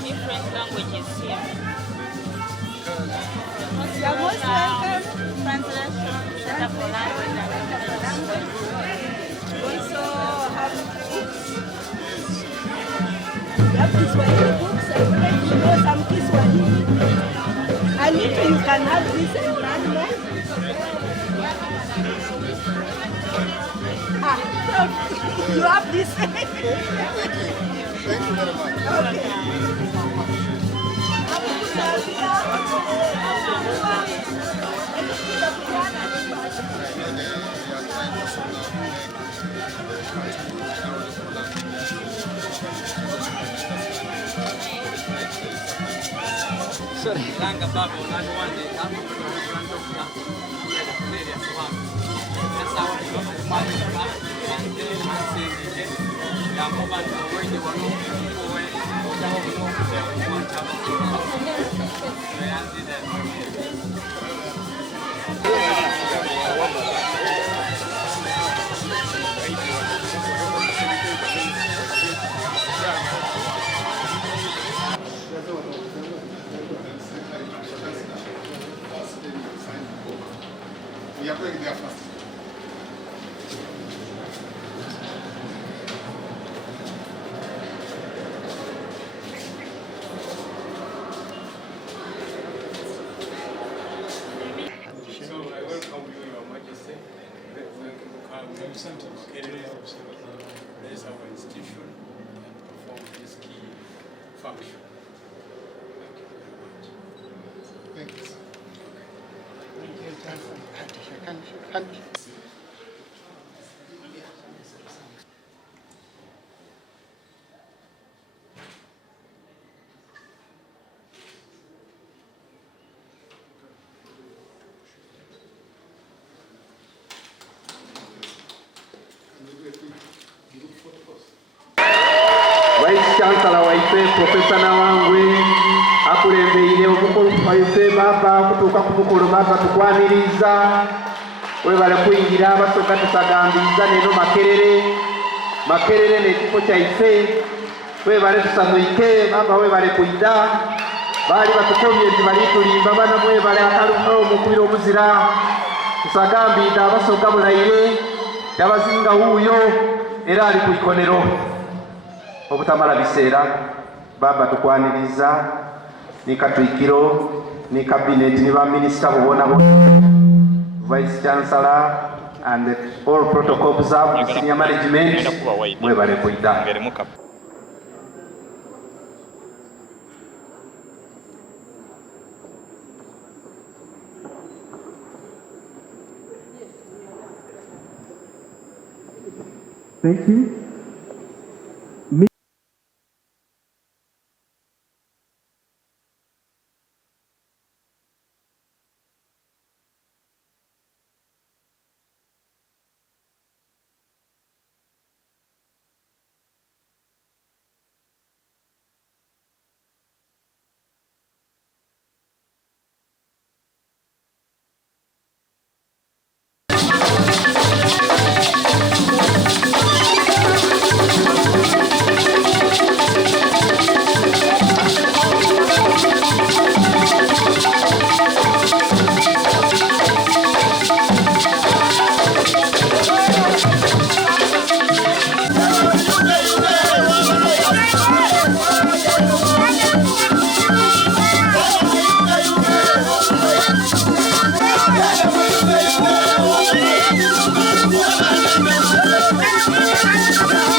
Different languages here. You're most welcome. Translation, set up for language and Also have books. You have Kiswahili books. I don't know if you know some Kiswahili. And if you can have this and learn more. You have this. Thank you very much. Okay. Sorry. We are going there first. So I welcome you, Your Majesty. Makerere is our institution and perform this key function. Thank you, sir. Vice Chancellor waife Professor Nawangwe akulembeire omukulu waife baba kutuuka ku mukulu baba tukwaniriza webale kuyingira abasooka tusagambiza neno Makerere n'ekifo kyaife webale tusanuike baba webale kuyida baali batukomye nti bali tulimba bana mwebale akaluma omukubira omuzira tusagambida abasooka bulaire yabazinga huuyo era ali ku ikonero obutamala biseera baba tukwaniriza ni katwikiro ni cabinet ni ba minister bobona Vice Chancellor and all protocol observed senior management mwebale kuida. Thank you.